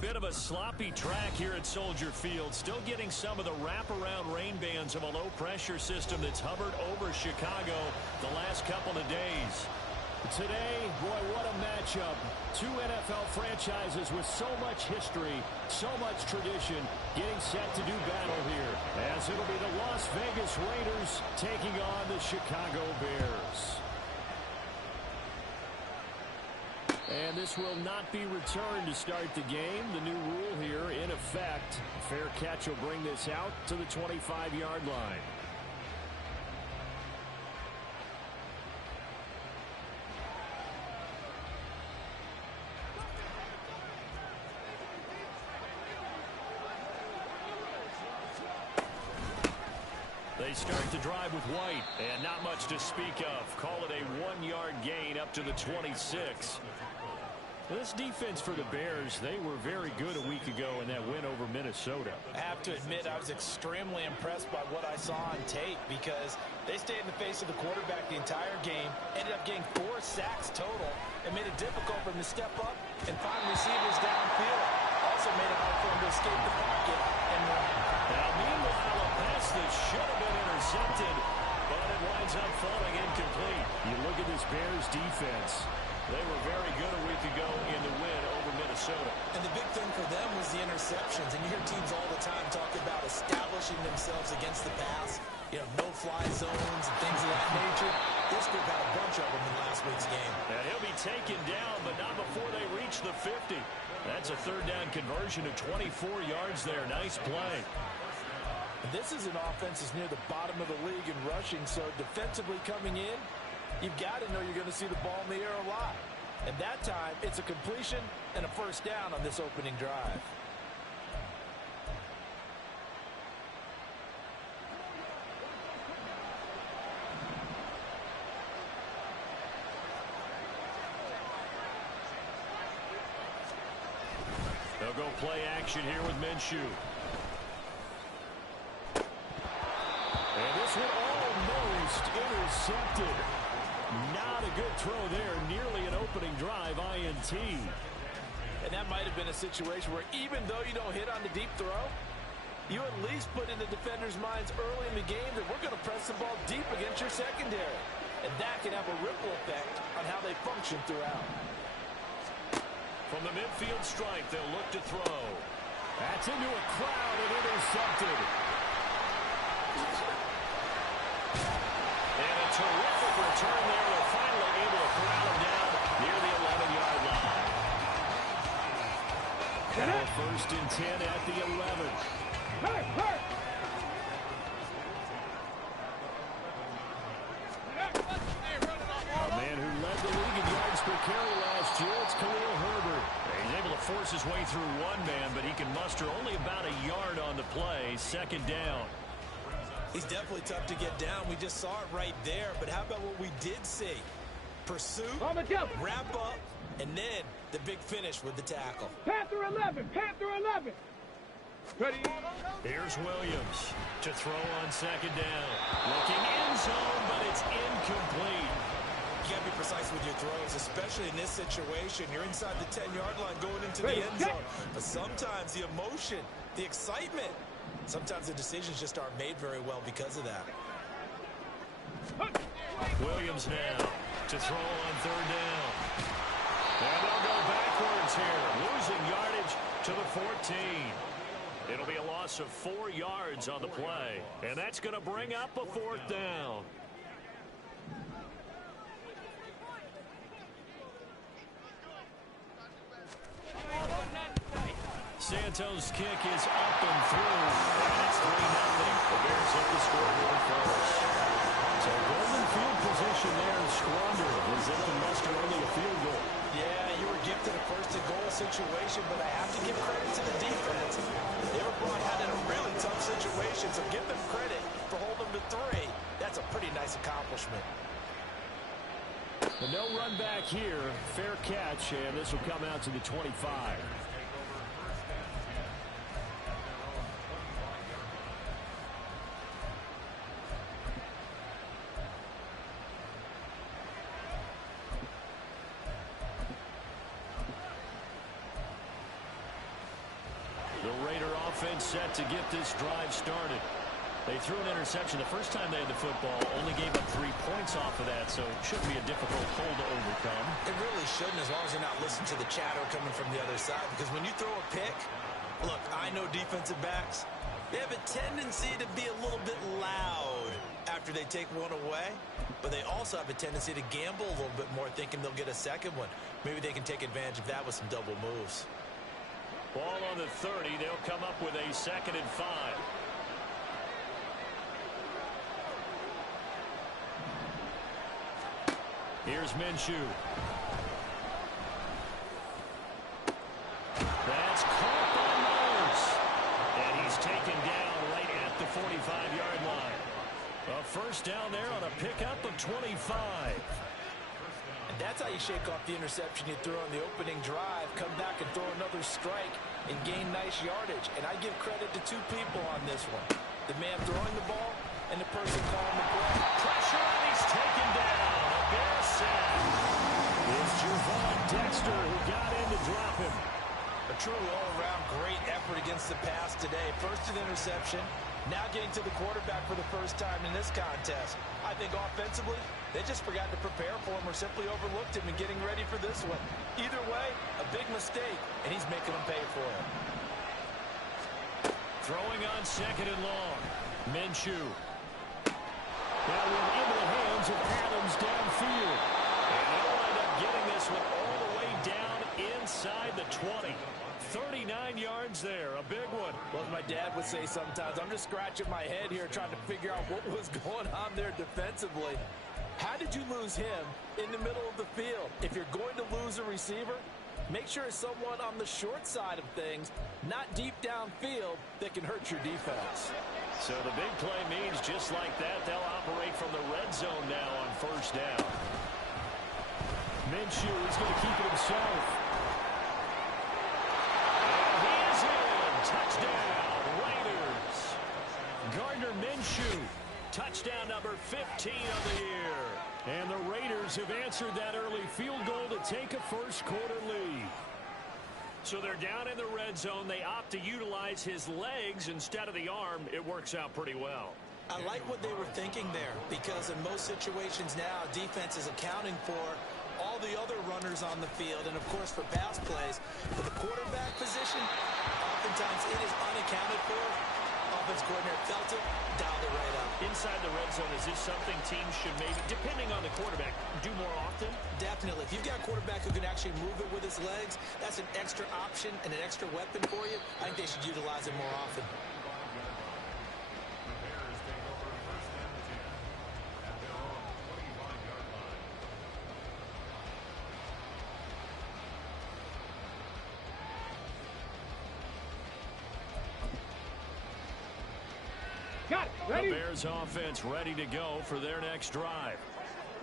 Bit of a sloppy track here at Soldier Field. Still getting some of the wraparound rain bands of a low-pressure system that's hovered over Chicago the last couple of days. Today, boy, what a matchup. Two NFL franchises with so much history, so much tradition, getting set to do battle here. As it'll be the Las Vegas Raiders taking on the Chicago Bears. And this will not be returned to start the game. The new rule here in effect. Fair catch will bring this out to the 25-yard line. They start the drive with White, and not much to speak of. Call it a 1-yard gain up to the 26. This defense for the Bears, they were very good a week ago in that win over Minnesota. I have to admit, I was extremely impressed by what I saw on tape because they stayed in the face of the quarterback the entire game, ended up getting 4 sacks total, and made it difficult for them to step up and find receivers downfield. Also made it hard for them to escape the pocket and run. Now, meanwhile, a pass that should have been intercepted, but it winds up falling incomplete. You look at this Bears defense. They were very good a week ago in the win over Minnesota. And the big thing for them was the interceptions. And you hear teams all the time talk about establishing themselves against the pass, you know, no-fly zones and things of that nature. This group had a bunch of them in last week's game. And he'll be taken down, but not before they reach the 50. That's a third down conversion of 24 yards there. Nice play. And this is an offense that's near the bottom of the league in rushing, so defensively coming in, you've got to know you're going to see the ball in the air a lot. And that time, it's a completion and a first down on this opening drive. They'll go play action here with Minshew. And this one almost intercepted. Not a good throw there. Nearly an opening drive INT. And that might have been a situation where even though you don't hit on the deep throw, you at least put in the defender's minds early in the game that we're going to press the ball deep against your secondary. And that can have a ripple effect on how they function throughout. From the midfield stripe, they'll look to throw. That's into a crowd and intercepted. And a terrific return there. They're finally able to corral him down near the 11-yard line. Now first and 10 at the 11. A man who led the league in yards per carry last year, it's Khalil Herbert. He's able to force his way through one man, but he can muster only about a yard on the play. Second down. He's definitely tough to get down. We just saw it right there. But how about what we did see? Pursuit, wrap up, and then the big finish with the tackle. Panther 11, Panther 11. Ready? Here's Williams to throw on second down. Looking end zone, but it's incomplete. You got to be precise with your throws, especially in this situation. You're inside the 10-yard line going into the end zone. But sometimes the emotion, the excitement, sometimes the decisions just aren't made very well because of that. Williams now to throw on third down. And they'll go backwards here, losing yardage to the 14. It'll be a loss of 4 yards on the play, and that's going to bring up a fourth down. Santos' kick is up and through, and it's 3-0. The Bears hit the scoreboard first. So golden field position there squandered as they can muster only a field goal. Yeah, you were gifted a first-and-goal situation, but I have to give credit to the defense. They were brought out in a really tough situation, so give them credit for holding them to 3. That's a pretty nice accomplishment. But no run back here. Fair catch, and this will come out to the 25. offense set to get this drive started. They threw an interception the first time they had the football, only gave up 3 points off of that, so it shouldn't be a difficult hole to overcome. It really shouldn't, as long as you're not listening to the chatter coming from the other side, because when you throw a pick, look, I know defensive backs, they have a tendency to be a little bit loud after they take one away, but they also have a tendency to gamble a little bit more, thinking they'll get a second one. Maybe they can take advantage of that with some double moves. Ball on the 30. They'll come up with a 2nd and 5. Here's Minshew. That's caught by Myers. And he's taken down right at the 45-yard line. A first down there on a pickup of 25. And that's how you shake off the interception you threw on the opening drive, come back and throw another strike and gain nice yardage. And I give credit to 2 people on this one. The man throwing the ball and the person calling the play. Pressure, and he's taken down. A Bear sack. It's Javon Dexter who got in to drop him. A truly all-around great effort against the pass today. First an interception, now getting to the quarterback for the first time in this contest. I think offensively, they just forgot to prepare for him or simply overlooked him in getting ready for this one. Either way, a big mistake, and he's making them pay for it. Throwing on 2nd and long. Minshew. That one into the hands of Adams downfield. And they'll wind up getting this one all the way down inside the 20. 39 yards there, a big one. Well, as my dad would say sometimes, I'm just scratching my head here trying to figure out what was going on there defensively. How did you lose him in the middle of the field? If you're going to lose a receiver, make sure it's someone on the short side of things, not deep downfield, that can hurt your defense. So the big play means just like that, they'll operate from the red zone now on first down. Minshew is going to keep it himself. And he is in. Touchdown, Raiders. Gardner Minshew, touchdown number 15 of the year. And the Raiders have answered that early field goal to take a first-quarter lead. So they're down in the red zone. They opt to utilize his legs instead of the arm. It works out pretty well. I like what they were thinking there, because in most situations now, defense is accounting for all the other runners on the field, and of course for pass plays. But the quarterback position, oftentimes it is unaccounted for. Offense coordinator felt it, dialed it right up. Inside the red zone, is this something teams should maybe, depending on the quarterback, do more often? Definitely. If you've got a quarterback who can actually move it with his legs, that's an extra option and an extra weapon for you. I think they should utilize it more often. Got it. Ready? The Bears offense ready to go for their next drive.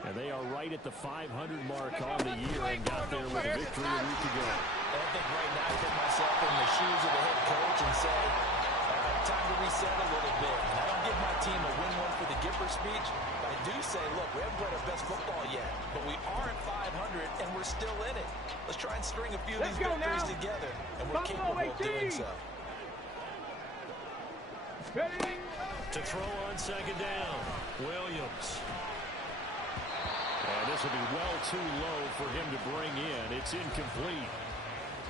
And they are right at the 500 mark on the year and got there with a victory a week ago. I think right now I put myself in the shoes of the head coach and say, time to reset a little bit. And I don't give my team a win one for the Gipper speech, but I do say, look, we haven't played our best football yet, but we are at 500 and we're still in it. Let's try and string a few of these victories together, and we're capable of doing so. Ready? To throw on 2nd down, Williams. And this will be well too low for him to bring in. It's incomplete.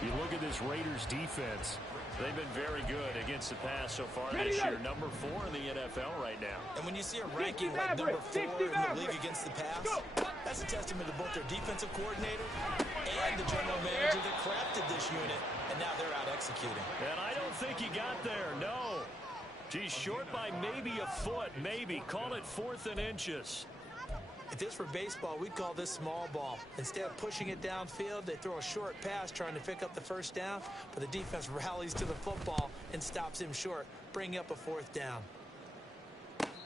You look at this Raiders defense. They've been very good against the pass so far this year. Number 4 in the NFL right now. And when you see a ranking like number 4 in the league against the pass, that's a testament to both their defensive coordinator and the general manager that crafted this unit, and now they're out executing. And I don't think he got there, no. He's short by maybe a foot, maybe. Call it 4th and inches. If this were baseball, we'd call this small ball. Instead of pushing it downfield, they throw a short pass trying to pick up the first down, but the defense rallies to the football and stops him short, bringing up a 4th down.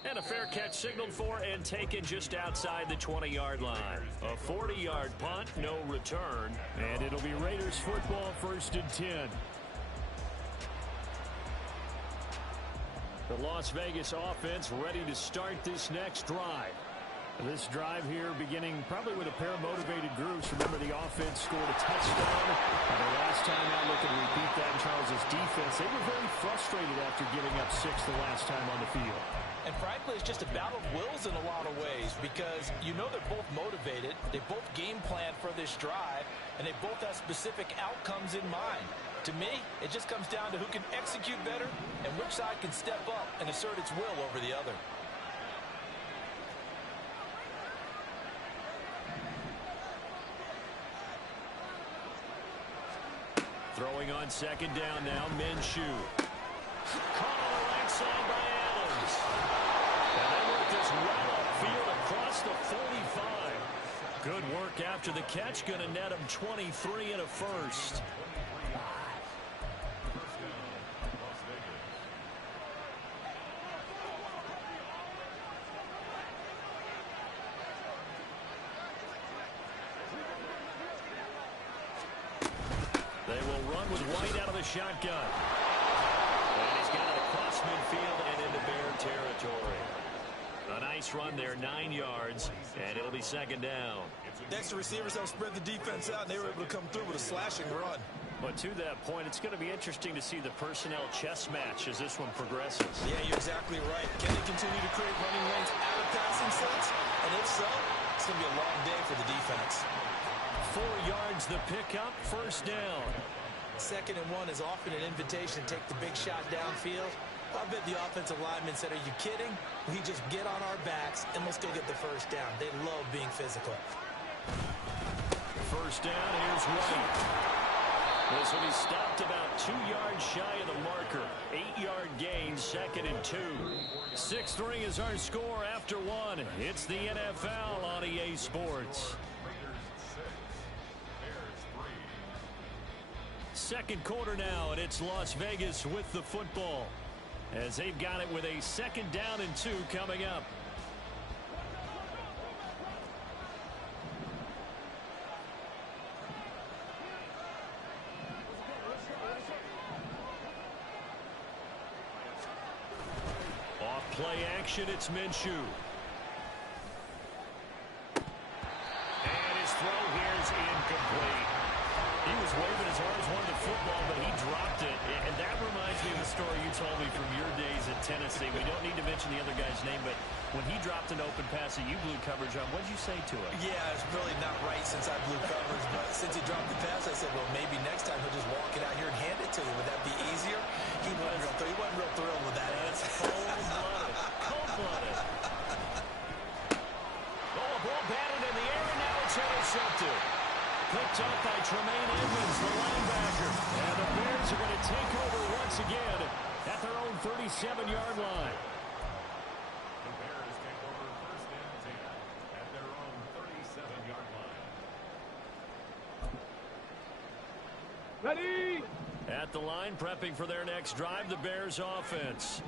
And a fair catch signaled for and taken just outside the 20-yard line. A 40-yard punt, no return, and it'll be Raiders football 1st and 10. The Las Vegas offense ready to start this next drive. This drive here beginning probably with a pair of motivated groups. Remember, the offense scored a touchdown. And the last time I look and repeat that in Charles's defense, they were very frustrated after giving up 6 the last time on the field. And frankly, it's just a battle of wills in a lot of ways because you know they're both motivated, they both game plan for this drive, and they both have specific outcomes in mind. To me, it just comes down to who can execute better and which side can step up and assert its will over the other. Throwing on second down now, Minshew. Caught on the right side by Adams. And they work this well upfield across the 45. Good work after the catch. Going to net him 23 and a first. They will run with White out of the shotgun. And he's got it across midfield and into Bear territory. A nice run there, 9 yards, and it'll be second down. Next, the receivers help spread the defense out, and they were able to come through with a slashing run. But to that point, it's going to be interesting to see the personnel chess match as this one progresses. Yeah, you're exactly right. Can they continue to create running lanes out of passing sets? And if so, it's going to be a long day for the defense. 4 yards the pickup, first down. 2nd and 1 is often an invitation to take the big shot downfield. I bet the offensive linemen said, are you kidding? We just get on our backs and we'll still get the first down. They love being physical. First down, here's White. This will be stopped about 2 yards shy of the marker. 8-yard gain, 2nd and 2. 6-3 is our score after 1. It's the NFL on EA Sports. Second quarter now, and it's Las Vegas with the football as they've got it with a 2nd down and 2 coming up. Off play action, it's Minshew. And his throw here is incomplete. He was waving his arms, wanted the football, but he dropped it. And that reminds me of the story you told me from your days at Tennessee. We don't need to mention the other guy's name, but when he dropped an open pass that you blew coverage on, what did you say to him? Yeah, it's really not right since I blew coverage, but since he dropped the pass, I said, well, maybe next time he'll just walk it out here and hand it to you. Would that be easier? He wasn't real thrilled with that answer. Cold-blooded. Cold-blooded. Oh, a ball batted in the air, and now it's intercepted. Picked up by Tremaine Edmonds, the linebacker. And the Bears are going to take over once again at their own 37-yard line. The Bears take over first and 10 at their own 37-yard line. Ready? At the line, prepping for their next drive, the Bears offense.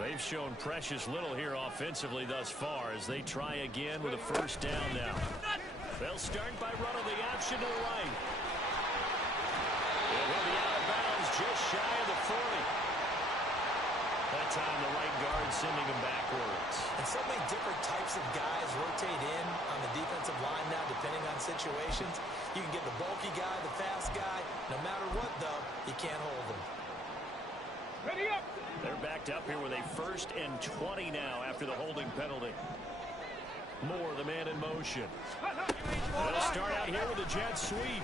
They've shown precious little here offensively thus far as they try again with a first down now. They'll start by running the option to the right. It will be out of bounds just shy of the 40. That time the right guard sending him backwards. And so many different types of guys rotate in on the defensive line now depending on situations. You can get the bulky guy, the fast guy. No matter what, though, you can't hold them. Ready up. They're backed up here with a 1st and 20 now after the holding penalty. Moore, the man in motion. They'll start out here with a jet sweep.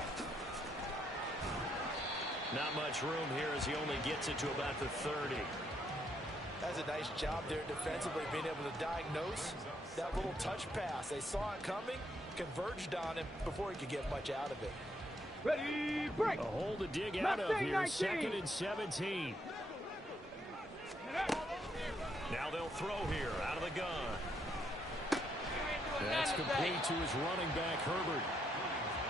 Not much room here as he only gets it to about the 30. That's a nice job there defensively, being able to diagnose that little touch pass. They saw it coming, converged on him before he could get much out of it. Ready, break. A hole to dig out of here. 2nd and 17. Now they'll throw here out of the gun. That's complete to his running back, Herbert.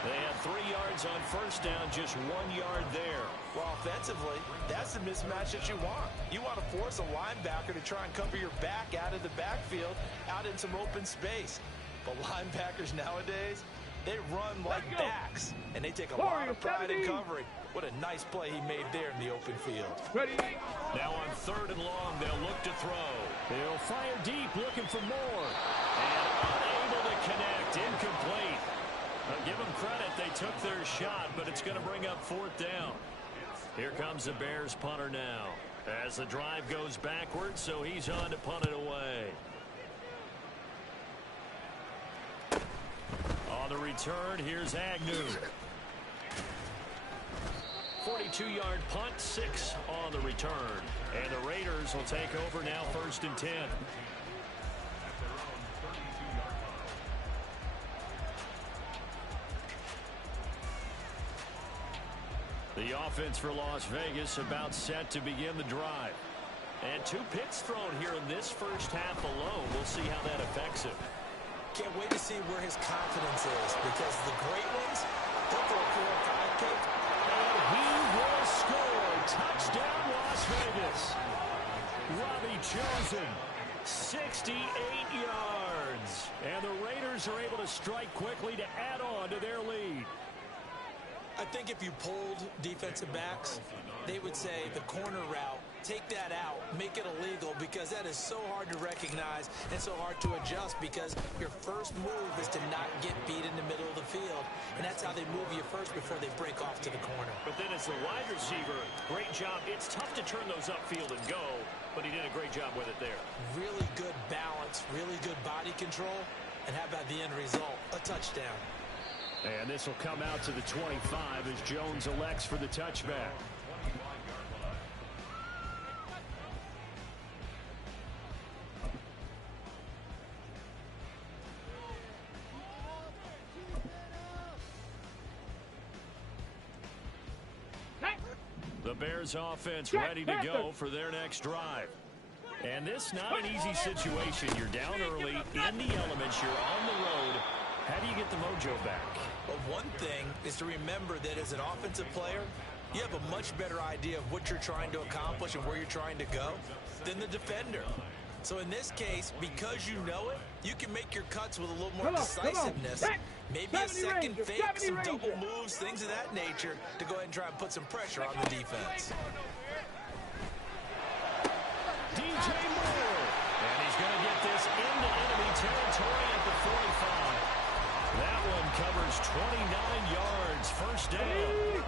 They had 3 yards on first down, just 1 yard there. Well, offensively, that's the mismatch that you want. You want to force a linebacker to try and cover your back out of the backfield, out in some open space. But linebackers nowadays, they run like backs, and they take a lot of pride in covering. What a nice play he made there in the open field. Ready. Now on 3rd and long, they'll look to throw. They'll fire deep, looking for more. And unable to connect, incomplete. I'll give them credit, they took their shot, but it's going to bring up 4th down. Here comes the Bears punter now. As the drive goes backwards, so he's on to punt it away. On the return, here's Agnew. 42-yard punt, 6 on the return. And the Raiders will take over now, 1st and 10. The offense for Las Vegas about set to begin the drive. And 2 picks thrown here in this first half alone. We'll see how that affects him. Can't wait to see where his confidence is, because the great ones, they'll throw 4 or 5 picks. And he will score. Touchdown, Las Vegas. Robbie Chosen, 68 yards. And the Raiders are able to strike quickly to add on to their lead. I think if you polled defensive backs, they would say the corner route, take that out, make it illegal, because that is so hard to recognize and so hard to adjust, because your first move is to not get beat in the middle of the field. And that's how they move you first before they break off to the corner. But then as the wide receiver, great job. It's tough to turn those upfield and go, but he did a great job with it there. Really good balance, really good body control. And how about the end result? A touchdown. And this will come out to the 25 as Jones elects for the touchback. The Bears offense ready to go for their next drive. And this not an easy situation. You're down early, in the elements, you're on the road. How do you get the mojo back? Well, one thing is to remember that as an offensive player, you have a much better idea of what you're trying to accomplish and where you're trying to go than the defender. So in this case, because you know it, you can make your cuts with a little more decisiveness. Maybe a second fake, some double moves, things of that nature, to go ahead and try and put some pressure on the defense. DJ Moore. And he's going to get this into enemy territory at the 45. That one covers 29 yards. First down.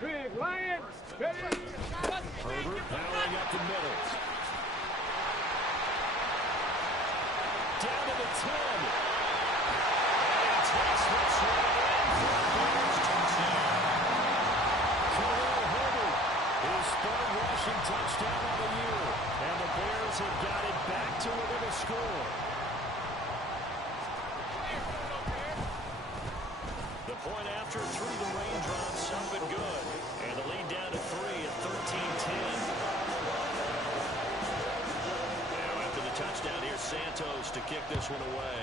Big Lion. Herbert powering up the middle. Down to the 10. And he takes this one in for a Bears touchdown. Khalil Herbert, his third rushing touchdown of the year. And the Bears have got it back to within a score. The point after through the raindrops, something good. And the lead down to 3 at 13-10. Now after the touchdown, here's Santos to kick this one away.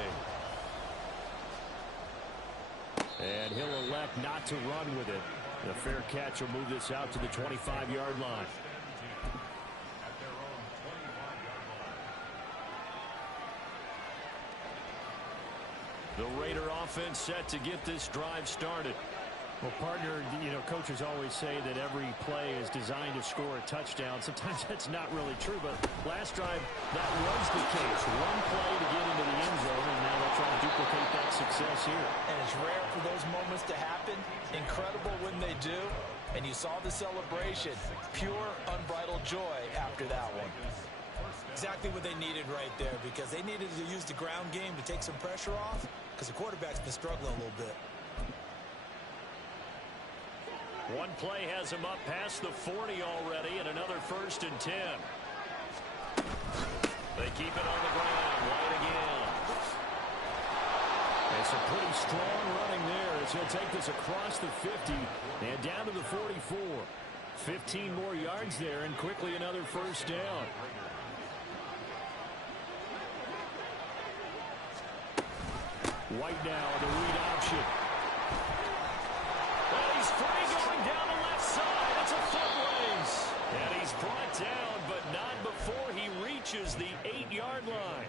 And he'll elect not to run with it. The fair catch will move this out to the 25-yard line. The Raider offense set to get this drive started. Well, partner, coaches always say that every play is designed to score a touchdown. Sometimes that's not really true, but last drive, that was the case. One play to get into the end zone, and now they'll try to duplicate that success here. And it's rare for those moments to happen. Incredible when they do. And you saw the celebration. Pure, unbridled joy after that one. Exactly what they needed right there, because they needed to use the ground game to take some pressure off, because the quarterback's been struggling a little bit. One play has him up past the 40 already, and another 1st and 10. They keep it on the ground. White again. And some pretty strong running there as he'll take this across the 50 and down to the 44. 15 more yards there, and quickly another 1st down. White now, the read option. Well, he's free going down the left side. It's a foot race. And he's brought down, but not before he reaches the 8-yard line.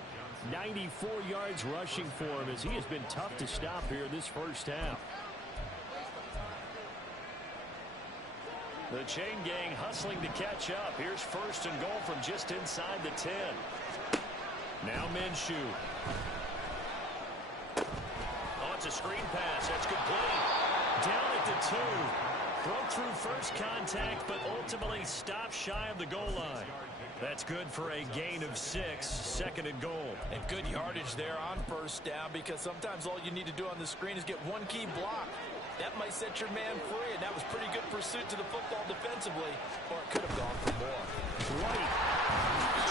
94 yards rushing for him, as he has been tough to stop here this first half. The chain gang hustling to catch up. Here's 1st and goal from just inside the 10. Now Minshew. Oh, it's a screen pass. That's complete. Down at the 2. Broke through first contact, but ultimately stopped shy of the goal line. That's good for a gain of 6, 2nd and goal. And good yardage there on first down, because sometimes all you need to do on the screen is get one key block. That might set your man free, and that was pretty good pursuit to the football defensively, or it could have gone for more. White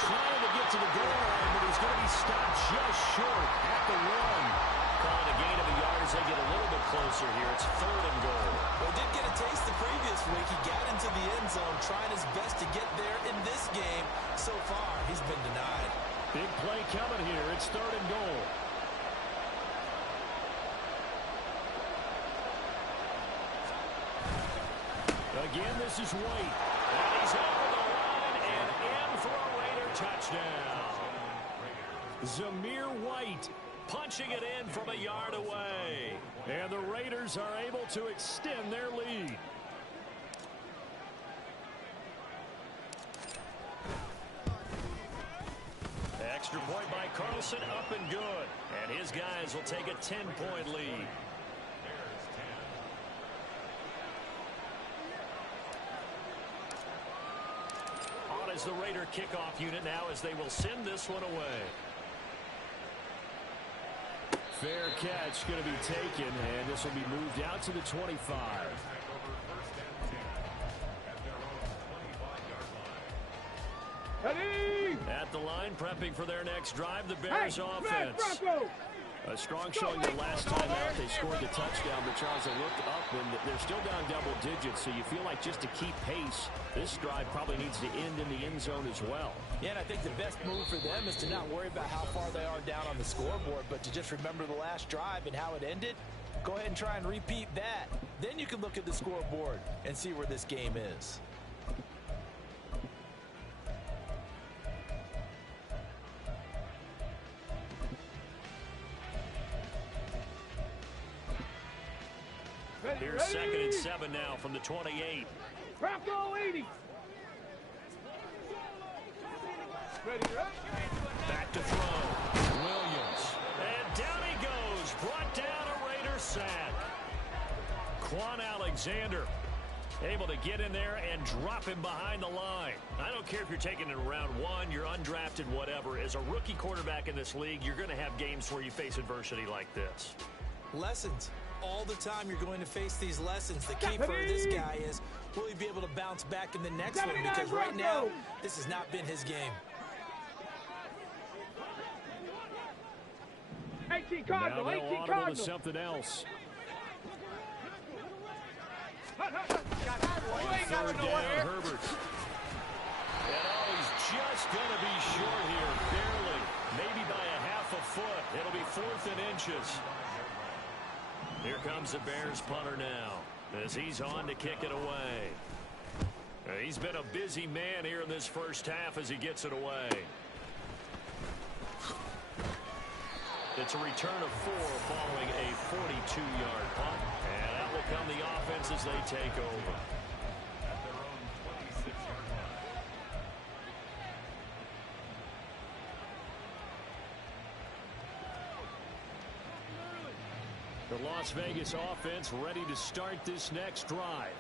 trying to get to the goal line, but he's going to be stopped just short at the 1. Calling a gain of a yard as they get a little bit closer here. It's 3rd and goal. Well, he did get a taste the previous week. He got into the end zone, trying his best to get there in this game. So far, he's been denied. Big play coming here. It's 3rd and goal. Again, this is White. And he's over the line and in for a Raider touchdown. Zamir White punching it in from a yard away. And the Raiders are able to extend their lead. Extra point by Carlson, up and good. And his guys will take a 10-point lead. On is the Raider kickoff unit now as they will send this one away. Fair catch going to be taken, and this will be moved out to the 25. Ready? At the line, prepping for their next drive, the Bears offense. A strong showing the last time out. They scored the touchdown, but Charles, they looked up and they're still down double digits, so you feel like just to keep pace, this drive probably needs to end in the end zone as well. Yeah, and I think the best move for them is to not worry about how far they are down on the scoreboard, but to just remember the last drive and how it ended. Go ahead and try and repeat that. Then you can look at the scoreboard and see where this game is. Here's 2nd and 7 now from the 28. Bronco 80. Ready, Back to throw. Williams. And down he goes. Brought down a Raider sack. Quan Alexander able to get in there and drop him behind the line. I don't care if you're taking it in round 1, you're undrafted, whatever. As a rookie quarterback in this league, you're going to have games where you face adversity like this. Lessons. All the time you're going to face these lessons. The key for this guy is, will he be able to bounce back in the next one? Because right now, this has not been his game. 18 Cardinal, 18 Cardinal. Cardinal. Something else. You ain't never know what Herbert. And he's just going to be short here, barely. Maybe by a half a foot. It'll be 4th and inches. Here comes the Bears punter now as he's on to kick it away. He's been a busy man here in this first half as he gets it away. It's a return of 4 following a 42-yard punt. And that will come the offense as they take over. At their own 26-yard line. The Las Vegas offense ready to start this next drive.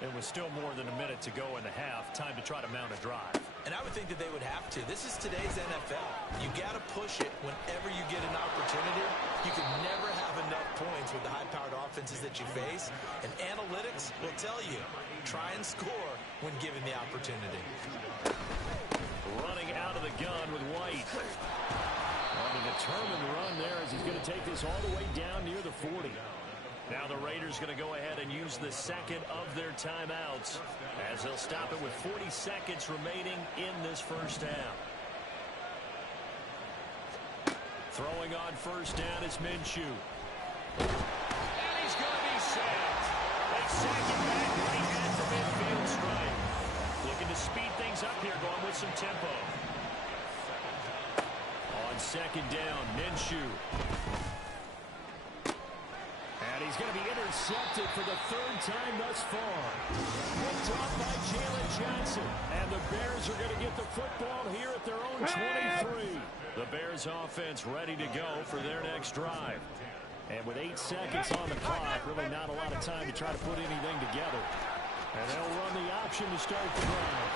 And with still more than a minute to go in the half, time to try to mount a drive. And I would think that they would have to. This is today's NFL. You got to push it whenever you get an opportunity. You can never have enough points with the high-powered offenses that you face. And analytics will tell you, try and score when given the opportunity. Running out of the gun with White. On a determined run there as he's going to take this all the way down near the 40. Now the Raiders going to go ahead and use the second of their timeouts as they'll stop it with 40 seconds remaining in this first half. Throwing on first down is Minshew. And he's going to be sacked. They sack him back right at the midfield stripe. Looking to speed things up here, going with some tempo. On second down, Minshew. And he's going to be intercepted for the 3rd time thus far. Picked off by Jalen Johnson. And the Bears are going to get the football here at their own 23. The Bears offense ready to go for their next drive. And with 8 seconds on the clock, really not a lot of time to try to put anything together. And they'll run the option to start the drive.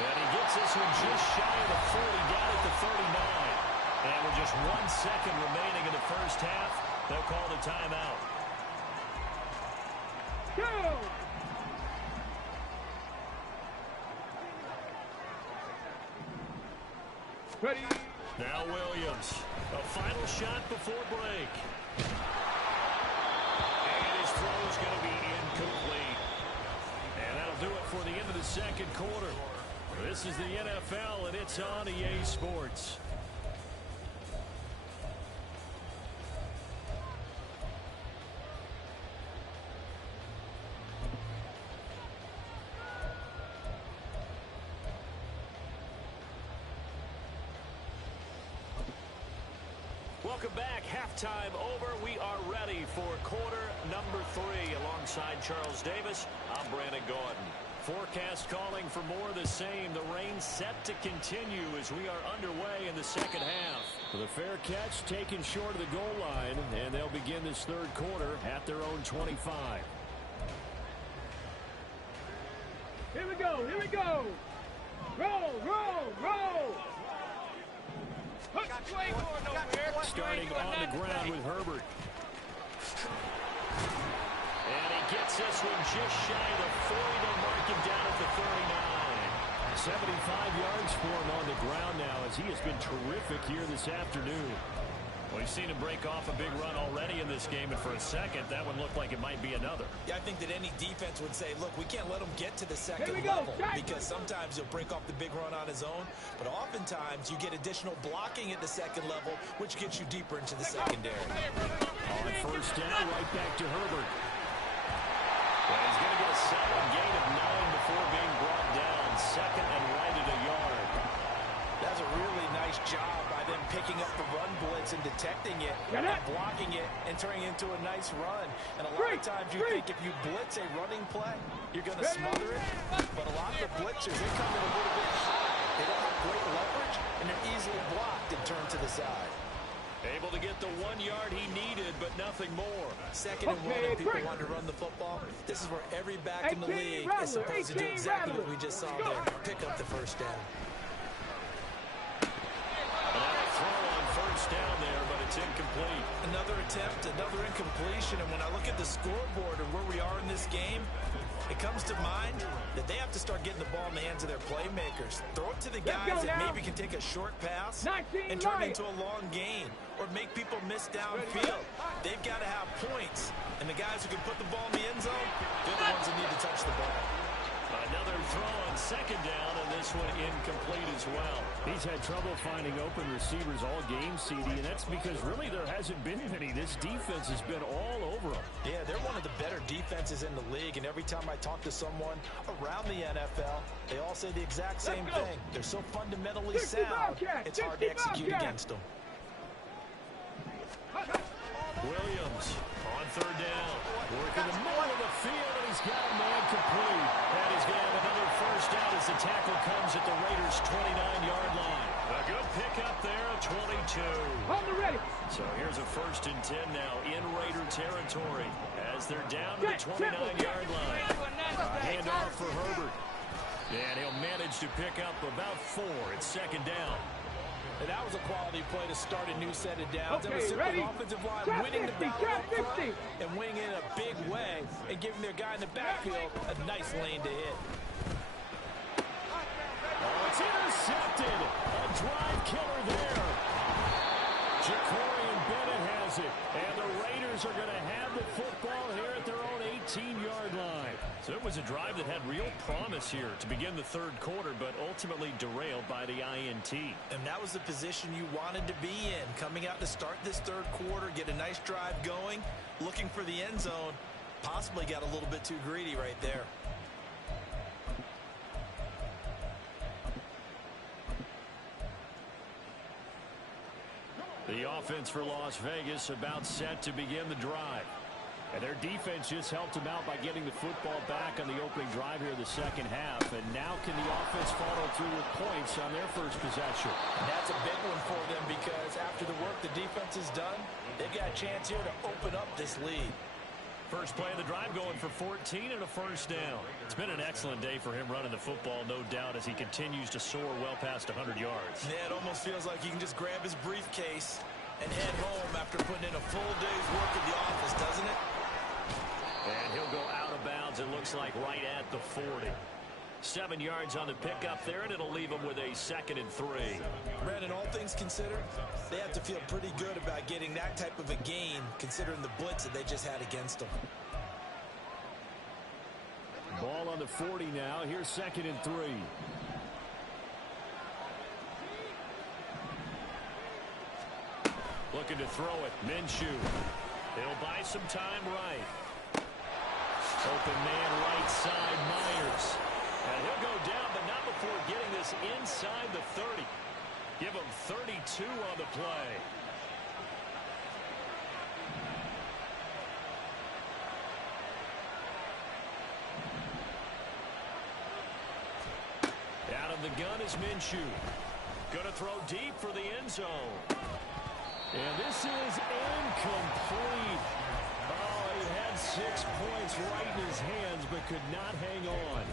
And he gets this one just shy of the 40, down at the 39. And with just 1 second remaining in the first half, they'll call the timeout. Go! Ready? Now Williams. A final shot before break. And his throw is going to be incomplete. And that'll do it for the end of the second quarter. This is the NFL, and it's on EA Sports. Welcome back. Halftime over. We are ready for quarter number 3. Alongside Charles Davis, I'm Brandon Gordon. Forecast calling for more of the same. The rain set to continue as we are underway in the second half. With a fair catch taken short of the goal line, and they'll begin this third quarter at their own 25. Here we go. Here we go. Roll, roll, roll. Starting on the ground with Herbert. And he gets this one just shy of the 40. They'll mark him down at the 39. 75 yards for him on the ground now as he has been terrific here this afternoon. Well, we've seen him break off a big run already in this game, and for a second, that one looked like it might be another. Yeah, I think that any defense would say, look, we can't let him get to the second level because sometimes he'll break off the big run on his own, but oftentimes you get additional blocking at the second level, which gets you deeper into the secondary. On first down, right back to Herbert. Well, he's going to get a solid gain of 9 before being brought down. Second and right at a yard. That's a really nice job by them picking up the run blitz and detecting it and blocking it and turning it into a nice run. And a lot of times you think if you blitz a running play, you're going to smother it. But a lot of the blitzers, they come in a little bit high. They don't have great leverage, and they're easily blocked and turned to the side. Able to get the 1 yard he needed, but nothing more. Second and 1, and people want to run the football. This is where every back in the league is supposed to do exactly what we just saw there. Pick up the first down. Down there, but it's incomplete. Another attempt, another incompletion, and when I look at the scoreboard and where we are in this game, it comes to mind that they have to start getting the ball in the hands of their playmakers. Throw it to the guys that maybe can take a short pass and turn it into a long gain or make people miss downfield. They've got to have points, and the guys who can put the ball in the end zone, they're the ones that need to touch the ball. Another throw on second down, and this one incomplete as well. He's had trouble finding open receivers all game, CD, and that's because really there hasn't been any. This defense has been all over them. Yeah, they're one of the better defenses in the league, and every time I talk to someone around the NFL, they all say the exact same thing. They're so fundamentally sound, it's hard to execute against them. Williams on third down. Working the middle of the field, and he's got a man complete. And he's going to have another first down as the tackle comes at the Raiders' 29-yard line. A good pickup there of 22. On the ready. So here's a 1st and 10 now in Raider territory as they're down to the 29-yard line. Handoff for Herbert. And he'll manage to pick up about 4. It's second down. And that was a quality play to start a new set of downs. That was simply the offensive line winning the battle up front and winning in a big way and giving their guy in the backfield a nice lane to hit. Oh, it's intercepted. A drive killer there. Ja'Cory Bennett has it. And the Raiders are going to have the football here at their own 18-yard line. So it was a drive that had real promise here to begin the third quarter, but ultimately derailed by the INT. And that was the position you wanted to be in. Coming out to start this third quarter, get a nice drive going, looking for the end zone. Possibly got a little bit too greedy right there. The offense for Las Vegas about set to begin the drive. And their defense just helped them out by getting the football back on the opening drive here in the second half. And now can the offense follow through with points on their first possession? And that's a big one for them because after the work the defense has done, they've got a chance here to open up this lead. First play of the drive going for 14 and a first down. It's been an excellent day for him running the football, no doubt, as he continues to soar well past 100 yards. Yeah, it almost feels like he can just grab his briefcase and head home after putting in a full day's work at the office, doesn't it? And he'll go out of bounds, it looks like, right at the 40. 7 yards on the pickup there, and it'll leave him with a 2nd and 3. Brandon, all things considered, they have to feel pretty good about getting that type of a gain, considering the blitz that they just had against them. Ball on the 40 now. Here's 2nd and 3. Looking to throw it. Minshew. He'll buy some time right. Open man right side, Myers. And he'll go down, but not before getting this inside the 30. Give him 32 on the play. Out of the gun is Minshew. Going to throw deep for the end zone. And this is incomplete. Oh, he had 6 points right in his hands, but could not hang on.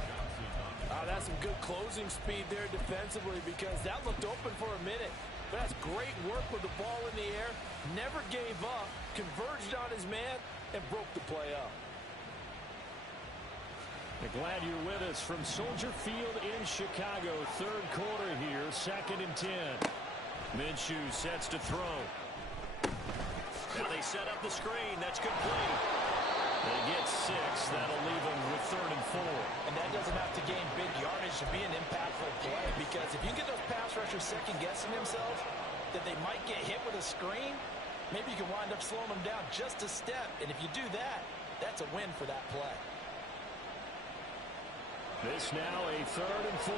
That's some good closing speed there defensively because that looked open for a minute. But that's great work with the ball in the air. Never gave up, converged on his man, and broke the play up. Glad you're with us from Soldier Field in Chicago. Third quarter here, 2nd and 10. Minshew sets to throw. Now they set up the screen. That's complete. They get 6. That'll leave them with 3rd and 4. And that doesn't have to gain big yardage to be an impactful play because if you get those pass rushers second-guessing themselves that they might get hit with a screen, maybe you can wind up slowing them down just a step. And if you do that, that's a win for that play. This now a 3rd and 4.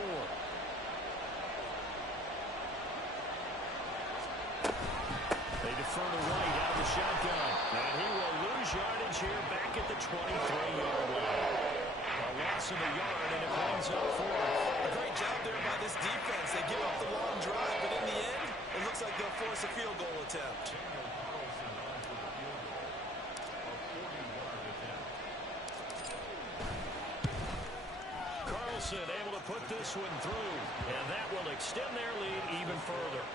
They defer to White out of the shotgun. And he will lose yardage here back at the 23-yard line. A loss of a yard, and it brings up 4th. A great job there by this defense. They give up the long drive, but in the end, it looks like they'll force a field goal attempt. Carlson able to put this one through, and that will extend their lead even further.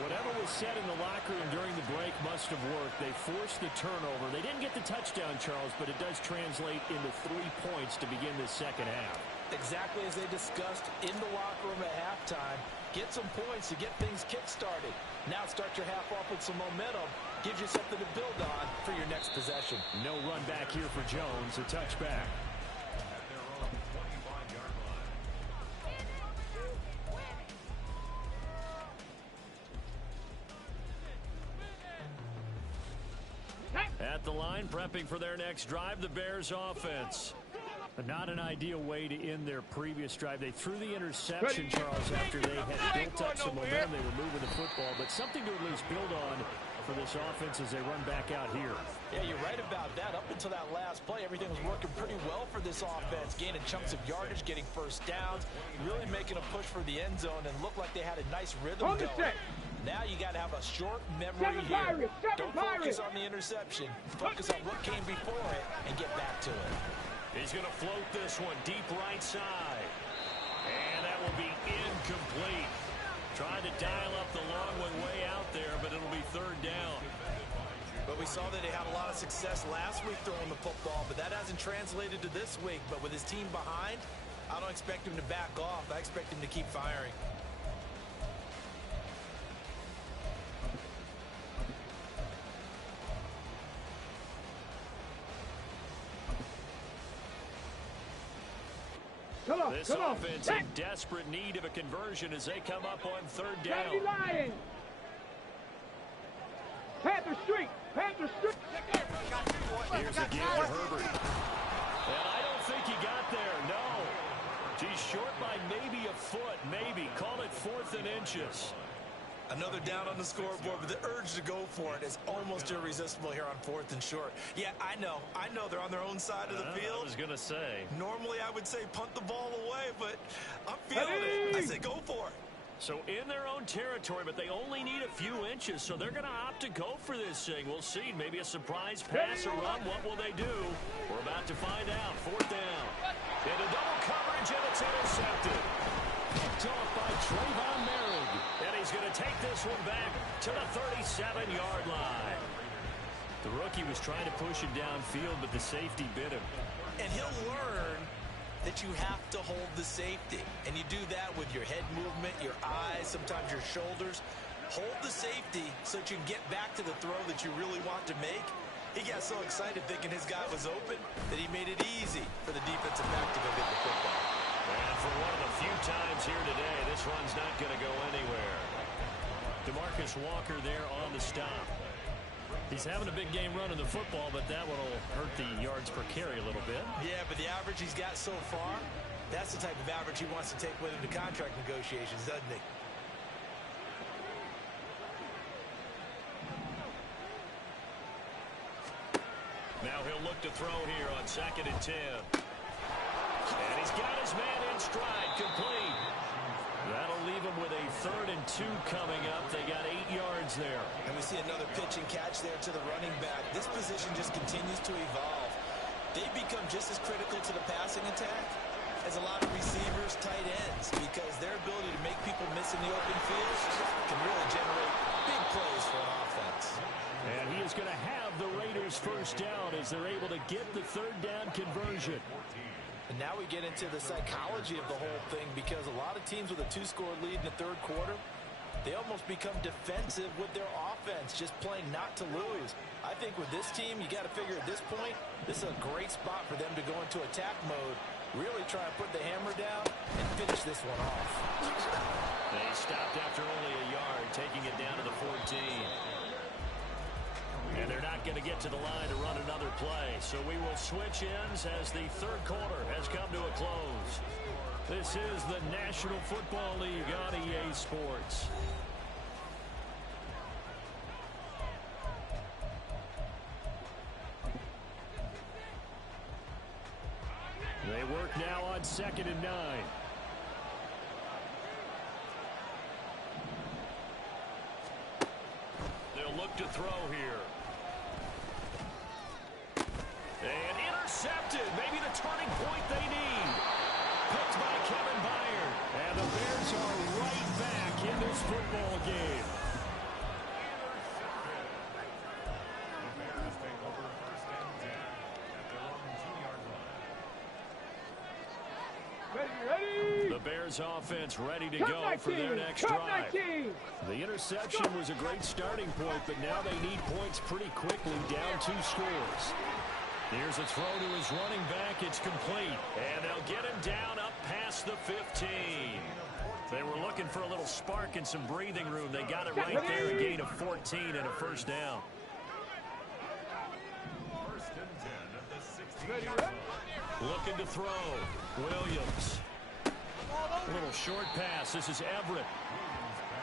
Whatever was said in the locker room during the break must have worked. They forced the turnover. They didn't get the touchdown, Charles, but it does translate into 3 points to begin this second half. Exactly as they discussed in the locker room at halftime. Get some points to get things kick-started. Now start your half off with some momentum. Gives you something to build on for your next possession. No run back here for Jones. A touchback. At the line, prepping for their next drive, the Bears offense. But not an ideal way to end their previous drive. They threw the interception, Charles, after they had built up some momentum. They were moving the football, but something to at least build on for this offense as they run back out here. Yeah, you're right about that. Up until that last play, everything was working pretty well for this offense. Gaining chunks of yardage, getting first downs, really making a push for the end zone, and looked like they had a nice rhythm going. Now you got to have a short memory here. Don't focus on the interception. Focus on what came before it and get back to it. He's going to float this one deep right side. And that will be incomplete. Trying to dial up the long one way out there, but it'll be 3rd down. But we saw that they had a lot of success last week throwing the football, but that hasn't translated to this week. But with his team behind, I don't expect him to back off. I expect him to keep firing. This offense in desperate need of a conversion as they come up on 3rd down. Lion. Panther Street. Panther Street. Here's a give to Herbert. And I don't think he got there, no. He's short by maybe a foot, maybe. Call it 4th and inches. Another down on the scoreboard, but the urge to go for it is almost irresistible here on 4th and short. Yeah, I know they're on their own side of the field. I was going to say. Normally I would say punt the ball away, but I'm feeling it. I say go for it. So in their own territory, but they only need a few inches, so they're going to opt to go for this thing. We'll see. Maybe a surprise pass or run. What will they do? We're about to find out. 4th down. Into double coverage, and it's intercepted. Picked off by Trayvon Merrick. And he's going to take this one back to the 37-yard line. The rookie was trying to push it downfield, but the safety bit him. And he'll learn that you have to hold the safety. And you do that with your head movement, your eyes, sometimes your shoulders. Hold the safety so that you can get back to the throw that you really want to make. He got so excited thinking his guy was open that he made it easy for the defensive back to go get the football. And for one of the few times here today, this run's not going to go anywhere. DeMarcus Walker there on the stop. He's having a big game running the football, but that one will hurt the yards per carry a little bit. Yeah, but the average he's got so far, that's the type of average he wants to take with him to contract negotiations, doesn't he? Now he'll look to throw here on 2nd and 10. And he's got his man in stride, complete. That'll leave him with a 3rd and 2 coming up. They got 8 yards there. And we see another pitch and catch there to the running back. This position just continues to evolve. They become just as critical to the passing attack as a lot of receivers, tight ends, because their ability to make people miss in the open field can really generate big plays for an offense. And he is going to have the Raiders first down as they're able to get the 3rd down conversion. And now we get into the psychology of the whole thing, because a lot of teams with a 2-score lead in the 3rd quarter, they almost become defensive with their offense, just playing not to lose. I think with this team, you got to figure at this point, this is a great spot for them to go into attack mode, really try to put the hammer down and finish this one off. They stopped after only a yard, taking it down to the 14. And they're not going to get to the line to run another play. So we will switch ends as the 3rd quarter has come to a close. This is the National Football League on EA Sports. They work now on 2nd and 9. They'll look to throw here. And intercepted. Maybe the turning point they need. Picked by Kevin Byard. And the Bears are right back in this football game. The Bears take over 1st and 10 at their own 2-yard line. Ready. The Bears offense ready to go for their next drive. The interception was a great starting point, but now they need points pretty quickly, down 2 scores. Here's a throw to his running back. It's complete. And they'll get him down up past the 15. They were looking for a little spark and some breathing room. They got it right there, a gain of 14 and a first down. 1st and 10 at the 16-yard line. Looking to throw. Williams. A little short pass. This is Everett.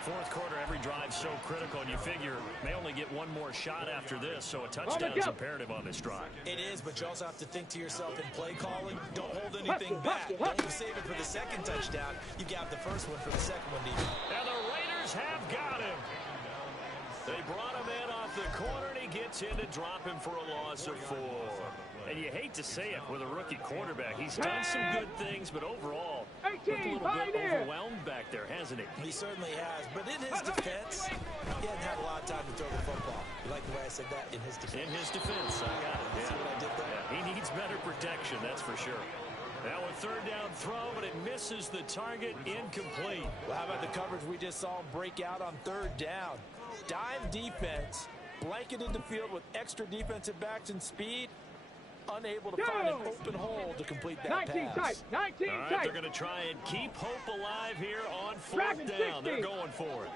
4th quarter, every drive so critical, and you figure may only get one more shot after this, so a touchdown is imperative on this drive. It is, but you also have to think to yourself in play calling, don't hold anything back. Don't save it for the 2nd touchdown. You got the first one for the 2nd one, Dean. And the Raiders have got him. They brought him in off the corner, and he gets in to drop him for a loss of 4. And you hate to say it with a rookie quarterback. He's done some good things, but overall, looked a little bit overwhelmed back there, hasn't he? He certainly has, but in his defense, he hasn't had a lot of time to throw the football. You like the way I said that? In his defense. In his defense, I got it. See what I did there? Yeah, he needs better protection, that's for sure. Now a 3rd down throw, but it misses the target, incomplete. Well, how about the coverage we just saw break out on 3rd down? Dime defense, blanketed the field with extra defensive backs and speed, unable to find an open hole to complete that 19 pass. tight, 19 All right, tight. they're going to try and keep hope alive here on 4th down. They're going for it.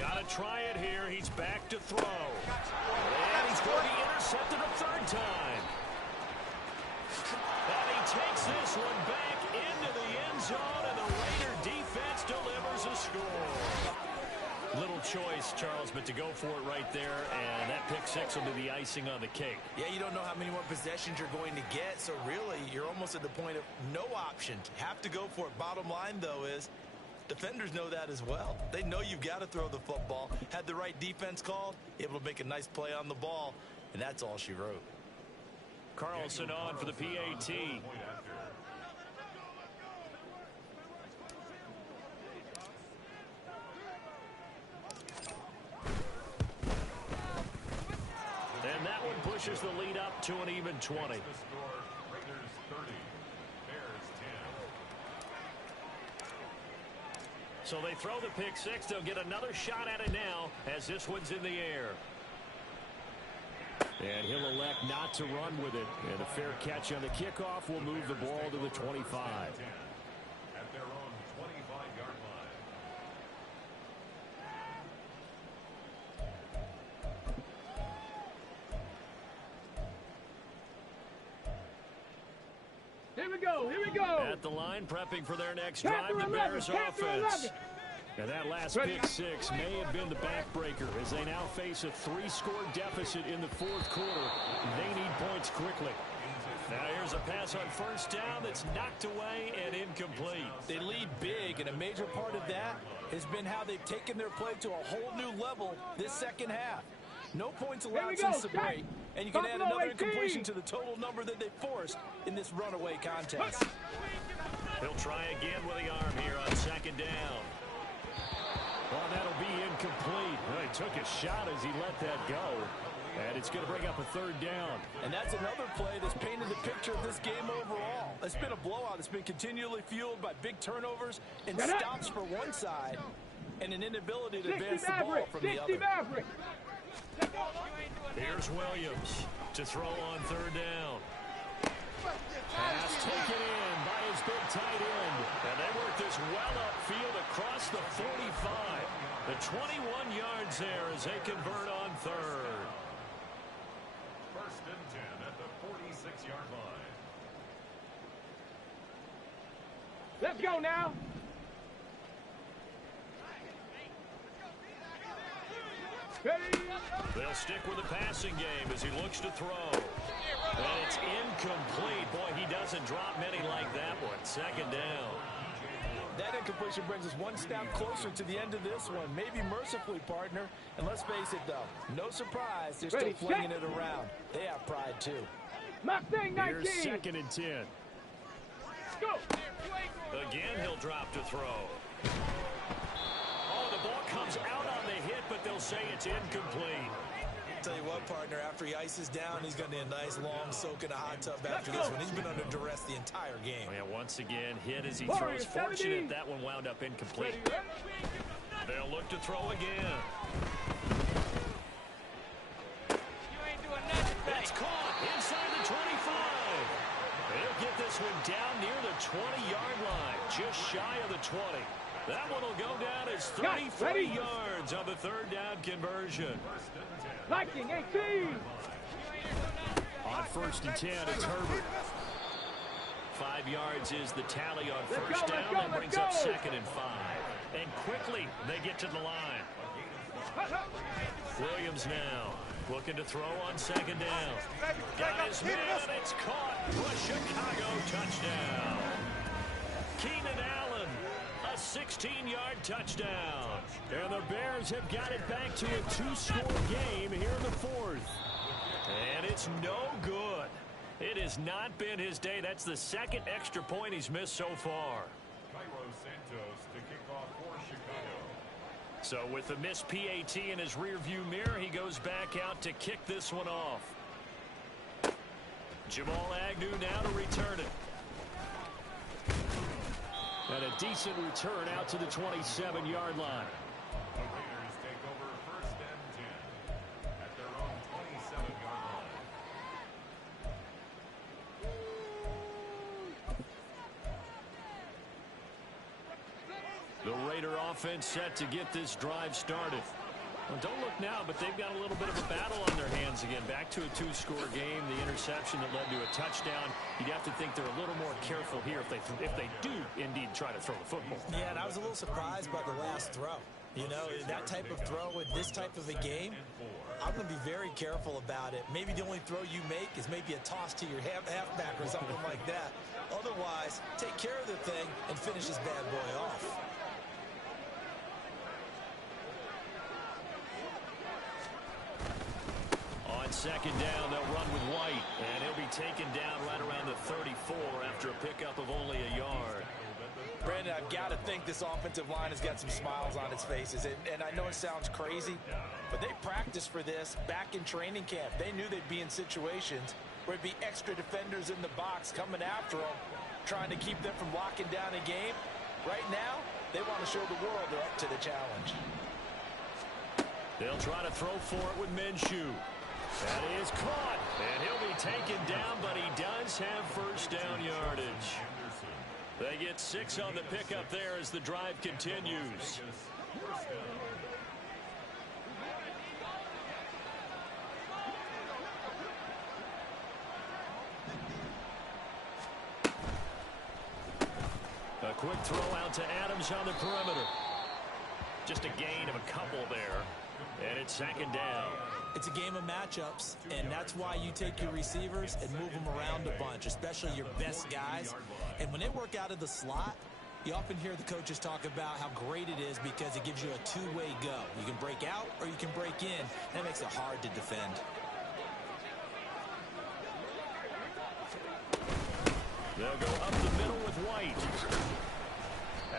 Got to try it here. He's back to throw. And he's going to be intercepted a 3rd time. And he takes this one back into the end zone, and the Raider defense delivers a score. Little choice, Charles, but to go for it right there, and that pick six will be the icing on the cake. Yeah, you don't know how many more possessions you're going to get, so really you're almost at the point of no option. Have to go for it. Bottom line, though, is defenders know that as well. They know you've got to throw the football. Had the right defense called, able to make a nice play on the ball, and that's all she wrote. Carlson on for the PAT. And that one pushes the lead up to an even 20. Raiders 30, Bears 10. So they throw the pick six. They'll get another shot at it now as this one's in the air. And he'll elect not to run with it. And a fair catch on the kickoff will move the ball to the 25. At their own 25-yard line. Here we go, here we go. At the line, prepping for their next drive, the Bears offense. And that last pick six may have been the backbreaker as they now face a 3-score deficit in the fourth quarter. They need points quickly. Now here's a pass on first down that's knocked away and incomplete. They lead big, and a major part of that has been how they've taken their play to a whole new level this second half. No points allowed since the break, and you can add another incompletion to the total number that they forced in this runaway contest. He'll try again with the arm here on second down. Well, that'll be incomplete. Well, he took a shot as he let that go. And it's going to bring up a third down. And that's another play that's painted the picture of this game overall. It's been a blowout. It's been continually fueled by big turnovers and stops for one side and an inability to advance the ball from the other. Here's Williams to throw on third down. Pass taken in by his big tight end. And they work this well upfield across the 45. The 21 yards there as they convert on third. First and 10 at the 46-yard line. Let's go now. They'll stick with the passing game as he looks to throw. And it's incomplete. Boy, he doesn't drop many like that one. Second down. That incompletion brings us one step closer to the end of this one. Maybe mercifully, partner. And let's face it, though. No surprise, they're still flinging it around. They have pride, too. Mustang 19. Here's second and 10. Go. Again, he'll drop to throw. Oh, the ball comes out on the hit, but they'll say it's incomplete. Tell you what, partner, after he ices down, he's going to need a nice long soak in a hot tub after this one. He's been under duress the entire game. Yeah, once again, hit as he throws. Fortunate that one wound up incomplete. They'll look to throw again. That's caught inside the 25. They'll get this one down near the 20-yard line, just shy of the 20. That one will go down as 33 yards on the third down conversion. Lightning 18. On first and 10, it's Herbert. 5 yards is the tally on first down. That brings up second and 5. And quickly, they get to the line. Williams now looking to throw on second down. Got his man, it's caught for a Chicago touchdown. Keenan Allen, a 16-yard touchdown. And the Bears have got it back to a 2-score game here in the fourth. And it's no good. It has not been his day. That's the second extra point he's missed so far. Cairo Santos to kick off for Chicago. So with the missed PAT in his rearview mirror, he goes back out to kick this one off. Jamal Agnew now to return it. And a decent return out to the 27-yard line. The Raiders take over first and 10 at their own 27-yard line. The Raider offense set to get this drive started. Well, don't look now, but they've got a little bit of a battle on their hands again. Back to a two-score game. The interception that led to a touchdown. You'd have to think they're a little more careful here if they do indeed try to throw the football. Yeah, and I was a little surprised by the last throw. You know, that type of throw in this type of a game, I'm going to be very careful about it. Maybe the only throw you make is maybe a toss to your halfback or something like that. Otherwise, take care of the thing and finish this bad boy off. On second down, they'll run with White, and he'll be taken down right around the 34 after a pickup of only a yard. Brandon, I've got to think this offensive line has got some smiles on its faces. And I know it sounds crazy, but they practiced for this back in training camp. They knew they'd be in situations where it'd be extra defenders in the box coming after them, trying to keep them from locking down a game. Right now, they want to show the world they're up to the challenge. They'll try to throw for it with Minshew. That is caught, and he'll be taken down, but he does have first down yardage. They get 6 on the pickup there as the drive continues. A quick throw out to Adams on the perimeter. Just a gain of a couple there, and it's second down. It's a game of matchups, and that's why you take your receivers and move them around a bunch, especially your best guys. And when they work out of the slot, you often hear the coaches talk about how great it is because it gives you a two-way go. You can break out or you can break in. That makes it hard to defend. They'll go up the middle with White.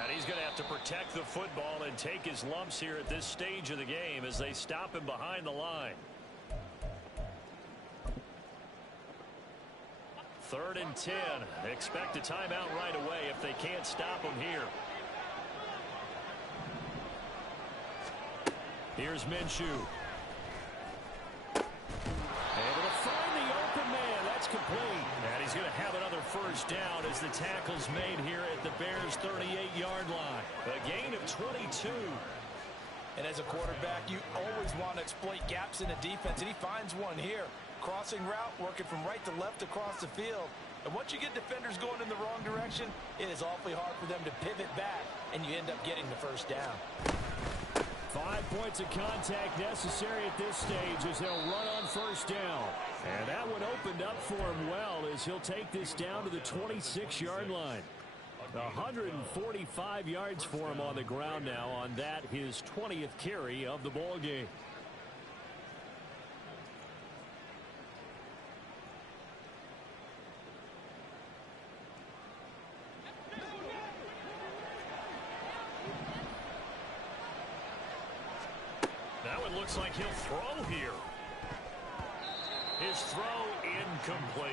And he's going to have to protect the football and take his lumps here at this stage of the game as they stop him behind the line. 3rd and 10. Expect a timeout right away if they can't stop him here. Here's Minshew. Able to find the open man. That's complete. And he's going to have another first down as the tackle's made here at the Bears' 38-yard line. A gain of 22. And as a quarterback, you always want to exploit gaps in the defense, and he finds one here. Crossing route, working from right to left across the field. And once you get defenders going in the wrong direction, it is awfully hard for them to pivot back, and you end up getting the first down. 5 points of contact necessary at this stage as they'll run on first down. And that one opened up for him well as he'll take this down to the 26-yard line. 145 yards for him on the ground now on that, his 20th carry of the ball game. That one looks like he'll throw here. His throw incomplete.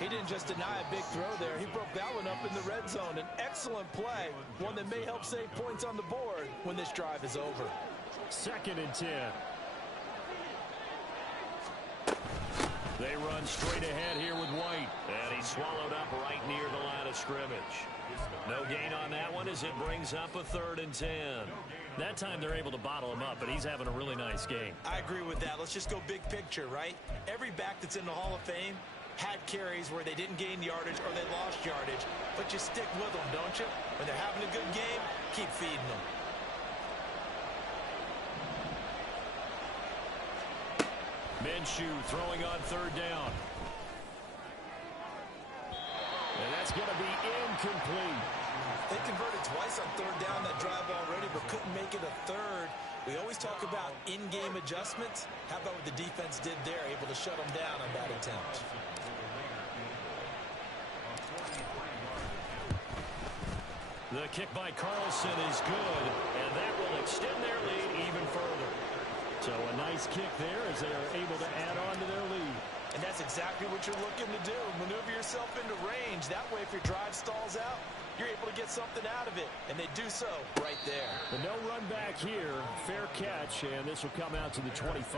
He didn't just deny a big throw there. He broke that one up in the red zone. An excellent play, one that may help save points on the board when this drive is over. 2nd and 10. They run straight ahead here with White. And he's swallowed up right near the line of scrimmage. No gain on that one as it brings up a 3rd and 10. That time they're able to bottle him up, but he's having a really nice game. I agree with that. Let's just go big picture, right? Every back that's in the Hall of Fame had carries where they didn't gain yardage or they lost yardage, but you stick with them, don't you? When they're having a good game, keep feeding them. Minshew throwing on 3rd down. And that's going to be incomplete. They converted twice on 3rd down that drive already, but couldn't make it a 3rd. We always talk about in-game adjustments. How about what the defense did there, able to shut them down on that attempt? The kick by Carlson is good, and that will extend their lead even further. So a nice kick there as they are able to add on to their lead. And that's exactly what you're looking to do. Maneuver yourself into range. That way, if your drive stalls out, you're able to get something out of it. And they do so right there. The no run back here. Fair catch, and this will come out to the 25.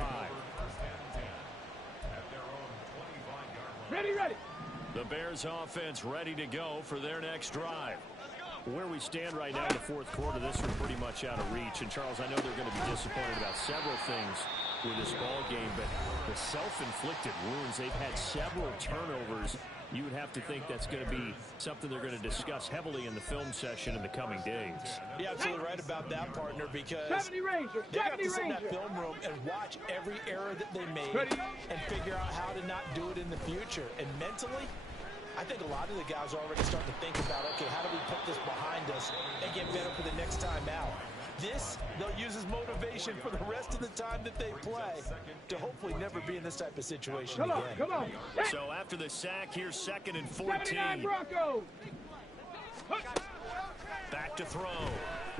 Ready, ready. The Bears offense ready to go for their next drive. Where we stand right now in the fourth quarter, this was pretty much out of reach. And, Charles, I know they're going to be disappointed about several things with this ball game, but the self-inflicted wounds, they've had several turnovers. You would have to think that's going to be something they're going to discuss heavily in the film session in the coming days. You're absolutely right about that, partner, because 70 Ranger, they got 70 to sit in that Ranger. film room and watch every error that they made and figure out how to not do it in the future. And mentally, I think a lot of the guys are already starting to think about, okay, how do we put this behind us and get better for the next time out? This, they'll use as motivation for the rest of the time that they play to hopefully never be in this type of situation again. Come on. So after the sack, here's 2nd and 14. 79 Broncos. Back to throw.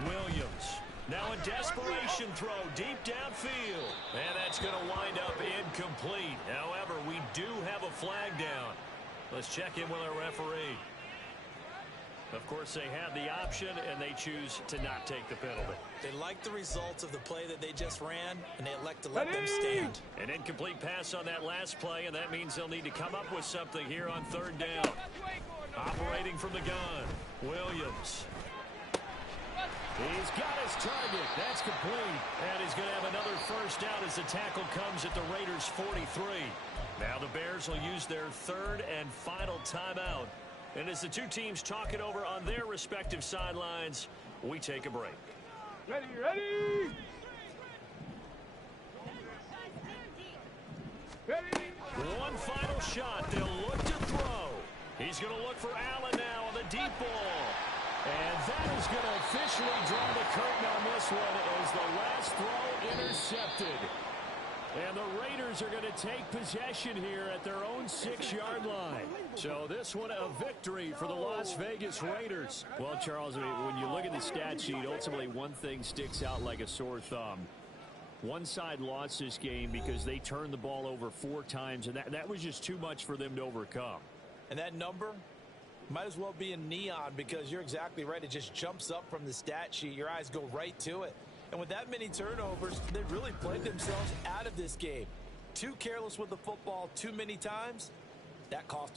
Williams. Now a desperation throw deep downfield. And that's going to wind up incomplete. However, we do have a flag down. Let's check in with our referee. Of course, they have the option, and they choose to not take the penalty. They like the results of the play that they just ran, and they elect to let them stand. An incomplete pass on that last play, and that means they'll need to come up with something here on 3rd down. Operating from the gun, Williams. He's got his target. That's complete. And he's going to have another first down as the tackle comes at the Raiders' 43. Now the Bears will use their 3rd and final timeout. And as the two teams talk it over on their respective sidelines, we take a break. Ready. One final shot. They'll look to throw. He's going to look for Allen now on the deep ball. And that is going to officially draw the curtain on this one as the last throw intercepted. And the Raiders are going to take possession here at their own 6-yard line. So this one a victory for the Las Vegas Raiders. Well, Charles, I mean, when you look at the stat sheet, ultimately one thing sticks out like a sore thumb. One side lost this game because they turned the ball over 4 times, and that was just too much for them to overcome. And that number might as well be in neon because you're exactly right. It just jumps up from the stat sheet. Your eyes go right to it. And with that many turnovers, they really played themselves out of this game. Too careless with the football too many times. That cost them.